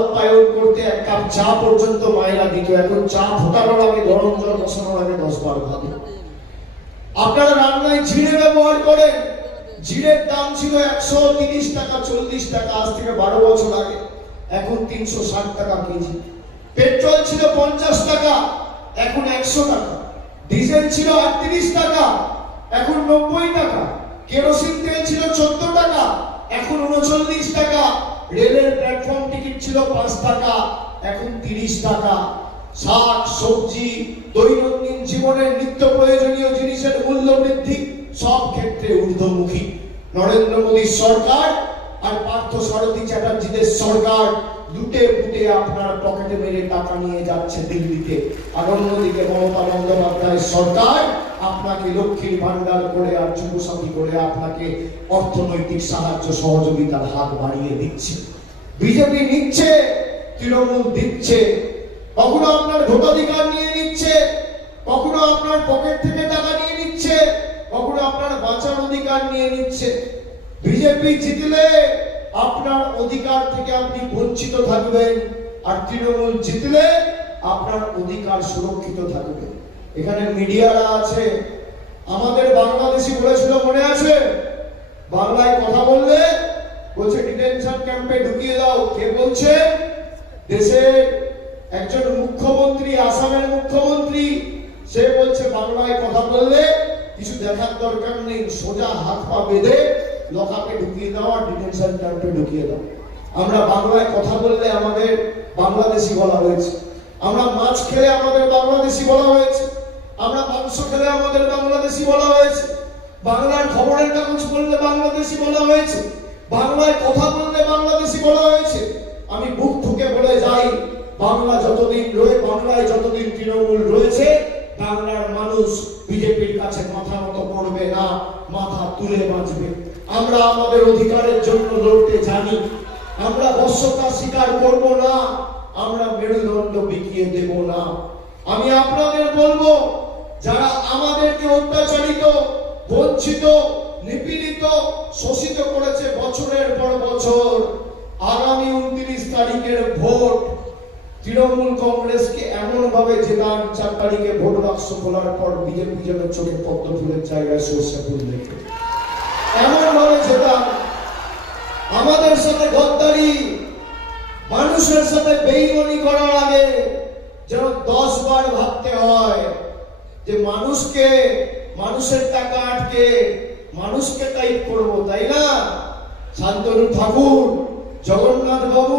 আপ্যায়ন করতে এক কাপ চা পর্যন্ত মায়েরা দিত। এখন চা ফোটানোর আগে, গরম জল বসানোর আগে 10 বার ভাবে। আপনারা রান্নায় জিরে ব্যবহার করেন, জিরের দাম ছিল 130 টাকা 40 টাকা আজ থেকে 12 বছর আগে, এখন 360 টাকা কেজি। পেট্রোল ছিল 50 টাকা, এখন 100 টাকা। ডিজেল ছিল 38 টাকা, এখন 90 টাকা। কেরোসিন তেল ছিল 14 টাকা, এখন 39 টাকা। রেলের প্ল্যাটফর্ম টিকিট ছিল 5 টাকা, এখন 30 টাকা। শাক সবজি, দৈনন্দিন জীবনের নিত্য প্রয়োজনীয় জিনিসের মূল্য বৃদ্ধি সব ক্ষেত্রে ঊর্ধ্বমুখী। নরেন্দ্র মোদীর সরকার আর পার্থ সারথী চ্যাটার্জিদের সরকার লুটে পুটে আপনার পকেটে মেরে টাকা নিয়ে যাচ্ছে দিল্লিতে। আর অন্যদিকে মমতা বন্দ্যোপাধ্যায়ের সরকার আপনাকে লক্ষ্মীর ভান্ডার করে আর যুবসাথী করে আপনাকে অর্থনৈতিক সাহায্য সহযোগিতার হাত বাড়িয়ে দিচ্ছে। বিজেপি নিচ্ছে, তৃণমূল দিচ্ছে। কখনো আপনার ভোটাধিকার নিয়ে নিচ্ছে, কখনো আপনার পকেট থেকে টাকা নিয়ে নিচ্ছে, কখনো আপনার বাঁচার অধিকার নিয়ে নিচ্ছে। বিজেপি জিতলে আপনার অধিকার থেকে আপনি বঞ্চিত থাকবেন, আর তৃণমূল জিতলে আপনার অধিকার সুরক্ষিত থাকবে। এখানে মিডিয়ারা আছে, আমাদের বাংলাদেশি বলেছিল মনে আছে, বাংলায় কথা বললে বলছে ডিটেনশন ক্যাম্পে ঢুকিয়ে দাও। কে বলছে? দেশের একজন মুখ্যমন্ত্রী, আসামের মুখ্যমন্ত্রী, সে বলছে বাংলায় কথা বললে কিছু দেখার দরকার নেই, সোজা হাত পা বেঁধে লকআপে ঢুকিয়ে দাও আর ডিটেনশন ক্যাম্পে ঢুকিয়ে দাও। আমরা বাংলায় কথা বললে আমাদের বাংলাদেশি বলা হয়েছে, আমরা মাছ খেলে আমাদের বাংলাদেশি বলা হয়েছে, আমরা মাংস খেলে আমাদের বাংলাদেশি বলা হয়েছে, বাংলার খবরের কাগজ পড়লে বাংলাদেশি বলা হয়েছে, বাংলায় কথা বললে বাংলাদেশি বলা হয়েছে। আমি বুক ঠুকে বলে যাই, বাংলা যতদিন বাংলায় যতদিন তৃণমূল রয়েছে, বাংলার মানুষ বিজেপির কাছে মাথা নত করবে না, মাথা তুলে বাঁচবে। আমরা আমাদের অধিকারের জন্য লড়তে জানি, আমরা বশ্যতা স্বীকার করব না, আমরা মেরুদণ্ড বিকিয়ে দেব না। আমি আপনাদের বলবো, যারা আমাদেরকে অত্যাচারিত, বঞ্চিত, নিপীড়িত, শোষিত করেছে বছরের পর বছর, আগামী 29 তারিখের ভোট তৃণমূল কংগ্রেসকে এমন ভাবে জেতান, 4 তারিখে ভোট বাক্স খোলার পর বিজেপি যেন চোখে পদ্ম ফুলের জায়গায় সর্ষে ফুল দেখে, এমন ভাবে জেতান। আমাদের সাথে গদ্দারি, মানুষের সাথে বেইমানি করার আগে যেন 10 বার ভাবতে হয় যে মানুষের টাকা আটকে মানুষকে টাইপ করবো, তাই না? শান্তনু ঠাকুর, জগন্নাথ বাবু